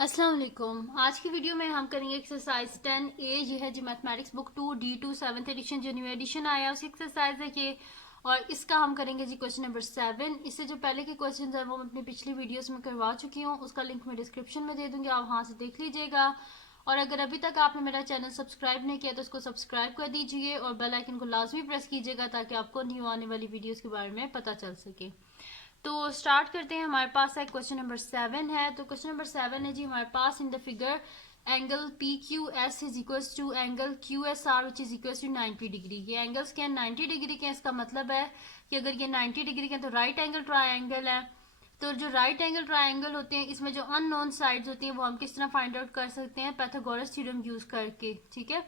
अस्सलाम वालेकुम। आज की वीडियो में हम करेंगे एक्सरसाइज 10A। ये है जी mathematics book 2 D2 7th edition जो न्यू एडिशन आया उसी एक्सरसाइज है ये। और इसका हम करेंगे जी क्वेश्चन नंबर 7। इससे जो पहले के क्वेश्चन है वो मैं अपनी पिछली वीडियोस में करवा चुकी हूँ, उसका लिंक मैं डिस्क्रिप्शन में दे दूंगी, आप वहाँ से देख लीजिएगा। और अगर अभी तक आपने मेरा चैनल सब्सक्राइब नहीं किया तो उसको सब्सक्राइब कर दीजिए और बेल आइकन को लाजमी प्रेस कीजिएगा ताकि आपको न्यू आने वाली वीडियोस के बारे में पता चल सके। तो स्टार्ट करते हैं। हमारे पास है क्वेश्चन नंबर 7 है। तो क्वेश्चन नंबर 7 है जी हमारे पास in the figure angle P Q S is equals to angle Q S R which is equals to 90 degree. ये एंगल्स क्या है 90 डिग्री के। इसका मतलब है कि अगर ये 90 डिग्री के तो राइट एंगल ट्राइंगल है। तो जो राइट एंगल ट्राइंगल होते हैं इसमें जो अननोन साइड्स होती हैं वो हम किस तरह फाइंड आउट कर सकते हैं, पाइथागोरस थ्योरम यूज करके। ठीक है,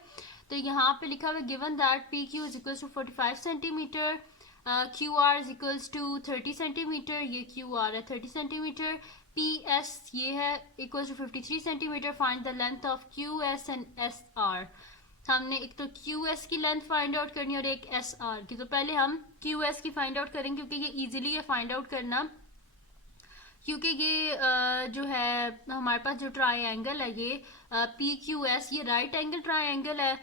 तो यहाँ पे लिखा हुआ है given that P Q is equals to 45 centimetre, Q R is equals to 30 centimetre, ये क्यू आर है 30 सेंटीमीटर, पी एस ये है equals to 53 centimetre. Find the length of Q S and S R. हमने एक तो Q S की length find out करनी है और एक एस आर की। तो पहले हम क्यू एस की फाइंड आउट करेंगे क्योंकि ये इजीली है फाइंड आउट करना, क्योंकि ये जो है हमारे पास जो ट्राइंगल है ये पी क्यू एस ये राइट एंगल ट्राइंगल है।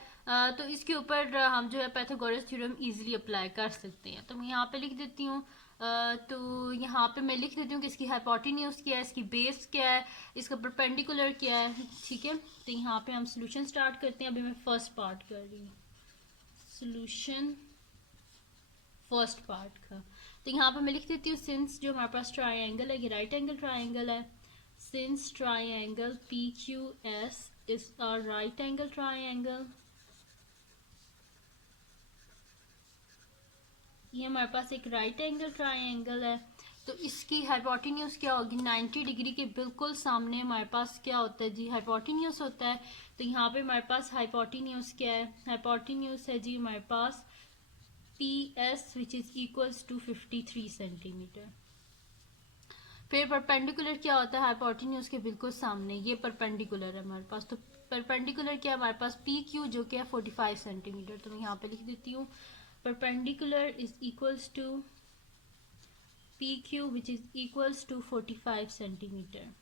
तो इसके ऊपर हम जो है पाइथागोरस थ्योरम इजीली अप्लाई कर सकते हैं। तो मैं यहाँ पे लिख देती हूँ। तो यहाँ पे मैं लिख देती हूँ कि इसकी हाइपोटेन्यूज क्या है, इसकी बेस क्या है, इसका परपेंडिकुलर क्या है। ठीक है, तो यहाँ पे हम सोल्यूशन स्टार्ट करते हैं। अभी मैं फर्स्ट पार्ट कर रही हूँ, सोल्यूशन फर्स्ट पार्ट का। तो यहाँ पर मैं लिख देती हूँ सिंस जो हमारे पास ट्राइंगल है ये राइट एंगल ट्राइंगल है, since triangle P Q S is a right angle triangle, ये हमारे पास एक राइट एंगल ट्राइंगल है। तो इसकी हाइपोटेन्यूज क्या होगी 90 डिग्री के बिल्कुल सामने हमारे पास क्या होता है जी हाइपोटेन्यूज होता है। तो यहाँ पे हमारे पास हाइपोटेन्यूज क्या है, हाइपोटेन्यूज है जी हमारे पास P S which is equals to 53 centimetre. फिर परपेंडिकुलर क्या होता है हाइपोटेन्यूज के बिल्कुल सामने, ये परपेंडिकुलर है हमारे पास। तो परपेंडिकुलर क्या है हमारे पास पी क्यू जो कि है 45 सेंटीमीटर। तो मैं यहाँ पे लिख देती हूँ perpendicular is equals to P Q which is equals to 45 centimetre.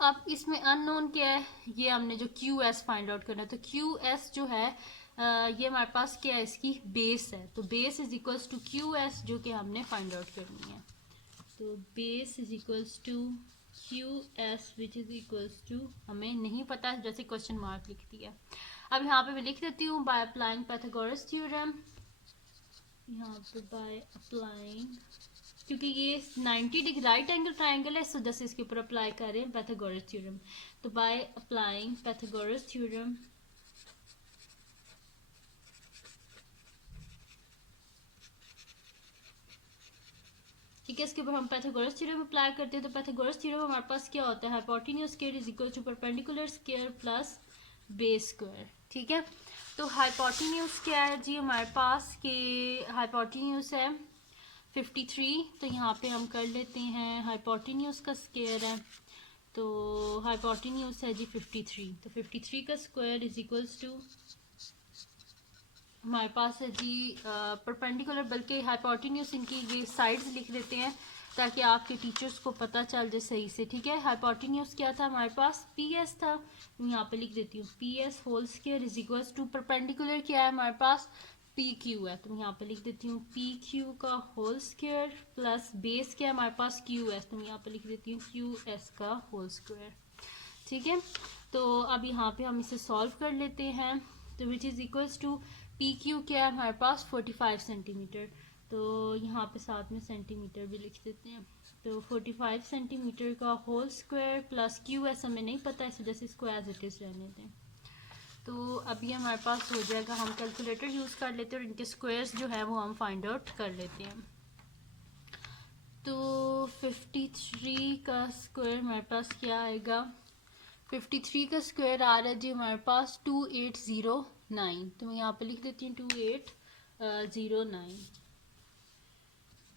अब इसमें अननोन क्या है, ये हमने जो क्यू एस फाइंड आउट करना है। तो क्यू एस जो है ये हमारे पास क्या है इसकी बेस है। तो base is equals to Q S जो कि हमने फाइंड आउट करनी है। तो base is equals to Q S which is equals to हमें नहीं पता जैसे क्वेश्चन मार्क लिख दिया। अब यहाँ पे मैं लिख देती हूँ बाय अप्लाइंग पाइथागोरस थ्योरम। यहाँ पे बाय अप्लाइंग, क्योंकि ये 90 डिग्री राइट एंगल ट्राइंगल है, सो जैसे इसके ऊपर अप्लाई करें पाइथागोरस थ्योरम। तो बाय अप्लाइंग पाइथागोरस थ्योरम ठीक है, इसके ऊपर हम पाइथागोरस थ्योरम अप्लाई करते हैं। तो पाइथागोरस थ्योरम हमारे पास क्या होता है hypotenuse square is equal to perpendicular square plus base square. ठीक है, तो हाइपोटेन्यूज क्या है जी हमारे पास के हाइपोटेन्यूज है 53। तो यहाँ पे हम कर लेते हैं हाइपोटेन्यूज का स्क्वायर है, तो हाइपोटेन्यूज है जी 53। तो 53 का स्क्वायर इज इक्वल्स टू हमारे पास है जी परपेंडिकुलर, बल्कि हाइपोटेन्यूज इनकी ये साइड्स लिख देते हैं ताकि आपके टीचर्स को पता चल जाए सही से। ठीक है, हाइपोटेन्यूज क्या था हमारे पास पी एस था। मैं यहाँ पे लिख देती हूँ P S whole square is equals to perpendicular क्या है हमारे पास पी क्यू है। तो मैं यहाँ पे लिख देती हूँ पी क्यू का होल स्क्वायर प्लस बेस क्या है हमारे पास क्यू एस। तो मैं यहाँ पे लिख देती हूँ क्यू एस का होल स्क्वायर। ठीक है, तो अब यहाँ पे हम इसे सॉल्व कर लेते हैं। तो which is equals to P Q क्या है हमारे पास 45 सेंटीमीटर। तो यहाँ पे साथ में सेंटीमीटर भी लिख देते हैं। तो 45 सेंटीमीटर का whole square plus Q S हमें नहीं पता, इस वजह से इसको एज इट इज रहने दें। तो अभी हमारे पास हो जाएगा, हम कैलकुलेटर यूज़ कर लेते हैं और इनके स्क्वायर्स जो है वो हम फाइंड आउट कर लेते हैं। तो 53 का स्क्वायर हमारे पास क्या आएगा, 53 का स्क्वायर आ रहा है जी हमारे पास 2809। तो मैं यहाँ पे लिख देती हूँ 2809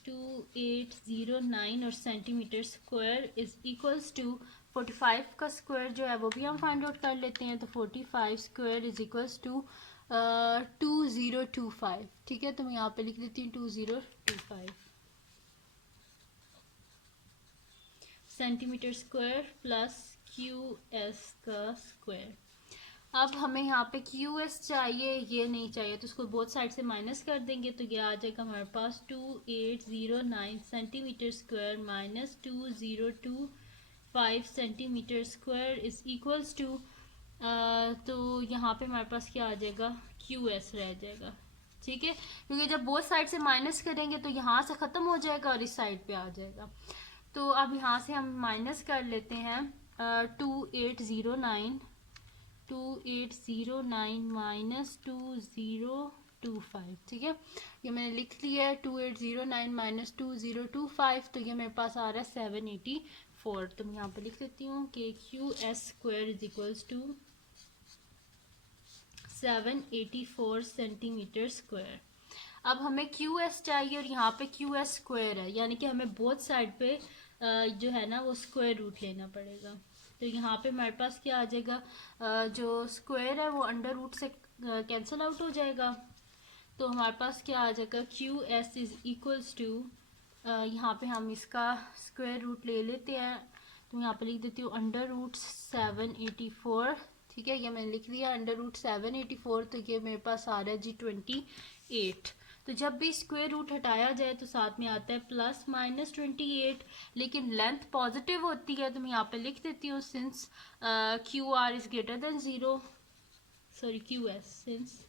2809 और centimetre square is equals to 45 का स्क्वायर जो है वो भी हम फाइंड आउट कर लेते हैं। तो 45 स्क्वायर इज इक्वल्स टू 2025। ठीक है, तो मैं यहाँ पे लिख देती हूँ 2025 centimetre square plus Q S का स्क्वायर। अब हमें यहाँ पे क्यू एस चाहिए, ये नहीं चाहिए, तो उसको बोथ साइड से माइनस कर देंगे, तो ये आ जाएगा हमारे पास 2809 centimetre square minus 2025 centimetre square is equals to, तो यहाँ पे हमारे पास क्या आ जाएगा, क्यू एस रह जाएगा। ठीक है, क्योंकि जब बोथ साइड से माइनस करेंगे तो यहाँ से ख़त्म हो जाएगा और इस साइड पे आ जाएगा। तो अब यहाँ से हम माइनस कर लेते हैं 2809 माइनस 2025। ठीक है, ये मैंने लिख लिया है 2809 माइनस 2025, तो ये मेरे पास आ रहा है 784। तो मैं यहाँ पे लिख देती हूँ कि Q S square is equals to 784 centimetre square. अब हमें क्यू एस चाहिए और यहाँ पे क्यू एस स्क्वायर है, यानी कि हमें बोथ साइड पे जो है ना वो स्क्वायर रूट लेना पड़ेगा। तो यहाँ पे हमारे पास क्या आ जाएगा, जो स्क्वायर है वो अंडर रूट से कैंसिल आउट हो जाएगा। तो हमारे पास क्या आ जाएगा, Q S is equals to, यहाँ पे हम इसका स्क्वायर रूट ले लेते हैं, तो यहाँ पे लिख देती हूँ अंडर रूट 784। ठीक है, ये मैंने लिख दिया अंडर रूट 784, तो ये मेरे पास आ रहा है जी 28। तो जब भी स्क्वायर रूट हटाया जाए तो साथ में आता है प्लस माइनस 28, लेकिन लेंथ पॉजिटिव होती है, तो मैं यहाँ पे लिख देती हूँ since Q R is greater than zero, sorry Q S, since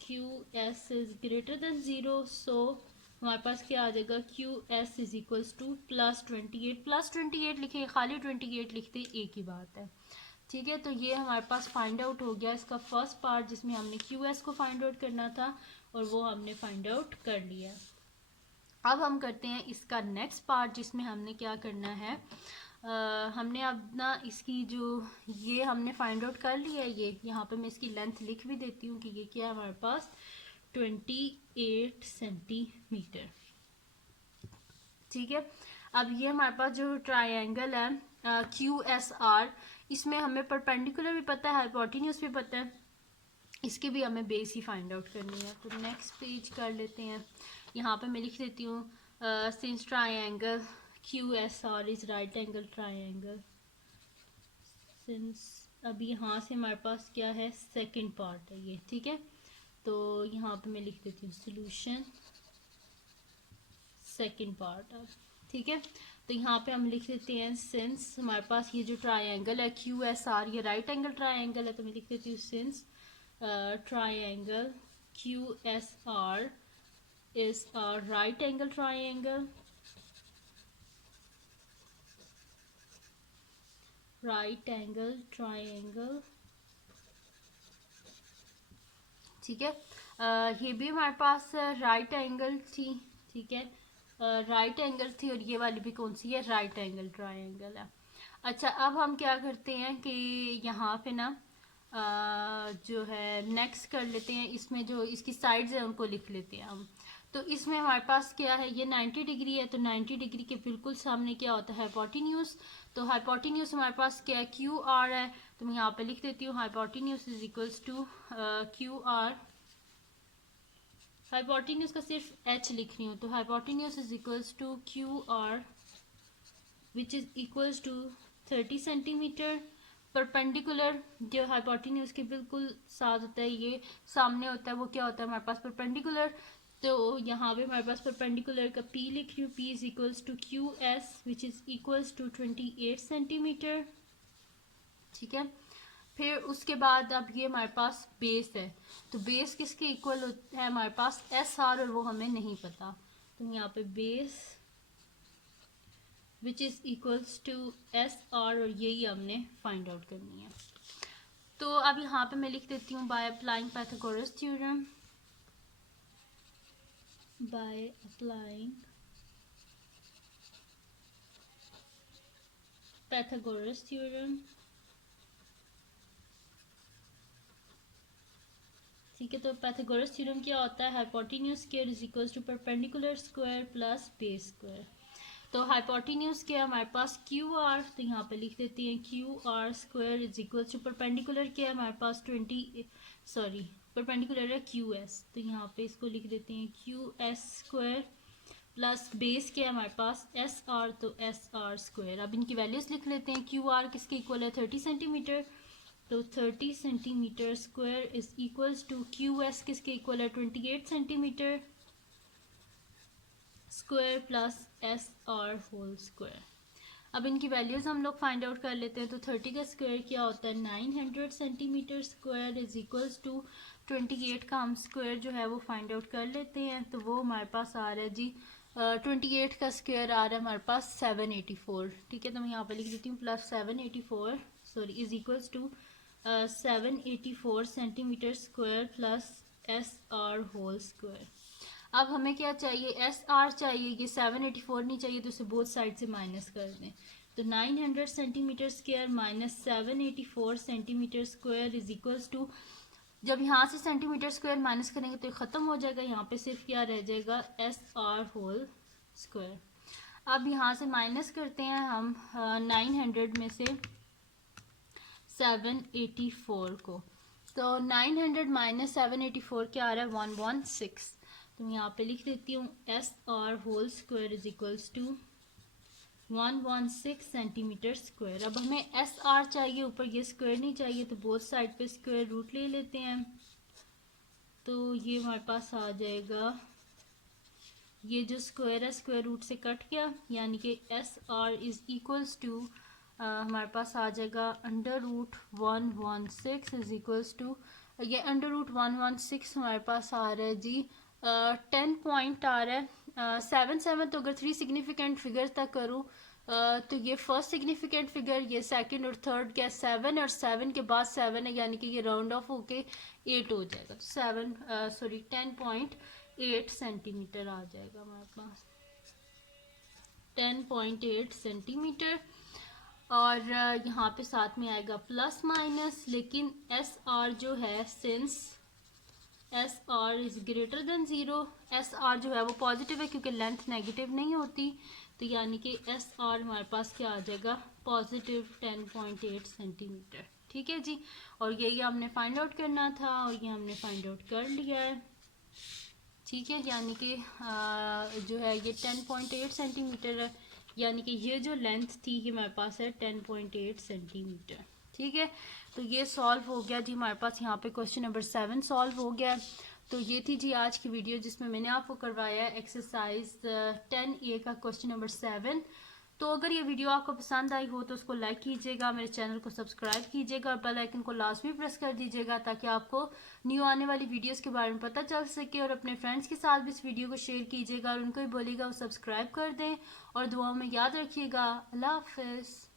Q S is greater than zero, so हमारे पास क्या आ जाएगा, Q S is equals to plus 28 लिखे, खाली 28 लिखते एक ही बात है। ठीक है, तो ये हमारे पास फाइंड आउट हो गया इसका फर्स्ट पार्ट, जिसमें हमने क्यू एस को फाइंड आउट करना था और वो हमने फाइंड आउट कर लिया। अब हम करते हैं इसका नेक्स्ट पार्ट, जिसमें हमने क्या करना है, हमने अब ना इसकी जो ये हमने फाइंड आउट कर लिया है, ये यहाँ पे मैं इसकी लेंथ लिख भी देती हूँ कि ये क्या है हमारे पास 28 सेंटीमीटर। ठीक है, अब ये हमारे पास जो ट्रायंगल है क्यू एस आर, इसमें हमें परपेंडिकुलर भी पता है, हाइपोटेन्यूज भी पता है, इसकी भी हमें बेस ही फाइंड आउट करनी है। तो नेक्स्ट पेज कर लेते हैं, यहाँ पे मैं लिख देती हूँ since triangle Q S R is right angle triangle, since अब यहाँ से हमारे पास क्या है, सेकंड पार्ट है ये। ठीक है, तो यहाँ पे मैं लिख देती हूँ सोल्यूशन सेकंड पार्ट अब। ठीक है, तो यहाँ पे हम लिख देते हैं सिंस हमारे पास ये जो ट्रायंगल है क्यू एस आर, ये राइट एंगल ट्रायंगल है, तो मैं लिख देती हूँ since triangle QSR is a right angle triangle, ठीक है, ये भी हमारे पास राइट एंगल थी। ठीक है, राइट एंगल थी और ये वाली भी कौन सी है, राइट एंगल ट्रायंगल है। अच्छा, अब हम क्या करते हैं कि यहाँ पे ना जो है नेक्स्ट कर लेते हैं, इसमें जो इसकी साइड्स है उनको लिख लेते हैं हम। तो इसमें हमारे पास क्या है, ये 90 डिग्री है, तो 90 डिग्री के बिल्कुल सामने क्या होता है, हाइपोटेन्यूज। तो हाइपोटेन्यूज हमारे पास क्या है, क्यू आर है, तो मैं यहाँ पे लिख देती हूँ hypotenuse is equals to Q R. Hypotenuse का सिर्फ एच लिख रही हूँ, तो hypotenuse is equals to Q R which is equals to 30 centimetre. Perpendicular जो हाइपोटेन्यूज के बिल्कुल साथ होता है, ये सामने होता है, वो क्या होता है हमारे पास परपेंडिकुलर। तो यहाँ पे हमारे पास परपेंडिकुलर का P लिख रही हूँ, P is equals to Q S which is equals to 28 centimetre. ठीक है, फिर उसके बाद अब ये हमारे पास बेस है, तो बेस किसके इक्वल है हमारे पास, एस आर, और वो हमें नहीं पता, तो यहाँ पे base which is equals to S R, और यही हमने फाइंड आउट करनी है। तो अब यहाँ पे मैं लिख देती हूँ by applying Pythagoras theorem, by applying Pythagoras theorem. ठीक है, तो पाइथागोरस थ्योरम क्या होता है, hypotenuse square is equals to perpendicular square plus base square. तो हाइपोटेन्यूज क्या है हमारे पास, क्यू आर, तो यहाँ पे लिख देते हैं Q R square is equal to perpendicular क्या है हमारे पास परपेंडिकुलर है क्यू एस, तो यहाँ पे इसको लिख देते हैं Q S square plus base क्या है हमारे पास एस आर, तो एस आर स्क्वायर। अब इनकी वैल्यूज लिख लेते हैं। क्यू आर किसके इक्वल है 30 सेंटीमीटर, तो 30 centimetre square is equals to Q S किसके इक्वल है 28 centimetre square plus S R whole square. अब इनकी वैल्यूज हम लोग फाइंड आउट कर लेते हैं। तो 30 का स्क्वायर क्या होता है 900 centimetre square is equals to 28 का हम स्क्वायर जो है वो फाइंड आउट कर लेते हैं। तो वो हमारे पास आ रहा है जी 28 का स्क्वायर आ रहा है हमारे पास 784। ठीक है, तो मैं यहाँ पर लिख देती हूँ plus 784 sorry is equals to 784 centimetre square plus S R whole square. अब हमें क्या चाहिए एस आर चाहिए, ये 784 नहीं चाहिए तो इसे बोथ साइड से माइनस कर दें। तो 900 centimetre square minus 784 centimetre square is equals to, जब यहाँ से सेंटीमीटर स्क्वायर माइनस करेंगे तो ख़त्म हो जाएगा, यहाँ पे सिर्फ क्या रह जाएगा एस आर होल स्क्वायर। अब यहाँ से माइनस करते हैं हम 900 में से 784 को, तो 900 माइनस 784 क्या आ रहा है 116। तो मैं यहाँ पे लिख देती हूँ S R whole square is equals to 116 centimetre square. अब हमें एस आर चाहिए, ऊपर ये स्क्वायर नहीं चाहिए, तो बोथ साइड पे स्क्वायर रूट ले लेते हैं। तो ये हमारे पास आ जाएगा, ये जो स्क्वायर है स्क्वायर रूट से कट गया, यानी कि S R is equals to हमारे पास आ जाएगा under root 116 is equals to, ये अंडर रूट 116 हमारे पास आ रहा है जी 10 पॉइंट आ रहा है 7 तो अगर 3 सिग्निफिकेंट फिगर तक करूँ तो ये फर्स्ट सिग्निफिकेंट फिगर, ये सेकंड और थर्ड क्या 7 और 7 के बाद 7 है, यानी कि ये राउंड ऑफ होके 8 हो जाएगा। 10.8 सेंटीमीटर आ जाएगा हमारे पास 10.8 सेंटीमीटर। और यहाँ पे साथ में आएगा प्लस माइनस, लेकिन एस आर जो है since S R is greater then 0, S R जो है वो पॉजिटिव है क्योंकि लेंथ नेगेटिव नहीं होती, तो यानी कि एस आर हमारे पास क्या आ जाएगा पॉजिटिव 10.8 सेंटीमीटर। ठीक है जी, और यही हमने फाइंड आउट करना था और ये हमने फाइंड आउट कर लिया है। ठीक है, यानी कि जो है ये 10.8 सेंटीमीटर है, यानी कि ये जो लेंथ थी ये हमारे पास है 10.8 सेंटीमीटर। ठीक है, तो ये सॉल्व हो गया जी हमारे पास, यहाँ पे क्वेश्चन नंबर 7 सॉल्व हो गया। तो ये थी जी आज की वीडियो जिसमें मैंने आपको करवाया है एक्सरसाइज 10A का क्वेश्चन नंबर 7। तो अगर ये वीडियो आपको पसंद आई हो तो उसको लाइक कीजिएगा, मेरे चैनल को सब्सक्राइब कीजिएगा और बेल आइकन को लाजमी प्रेस कर दीजिएगा ताकि आपको न्यू आने वाली वीडियोस के बारे में पता चल सके। और अपने फ्रेंड्स के साथ भी इस वीडियो को शेयर कीजिएगा और उनको भी बोलिएगा वो सब्सक्राइब कर दें और दुआओं में याद रखिएगा। अल्लाह हाफिज़।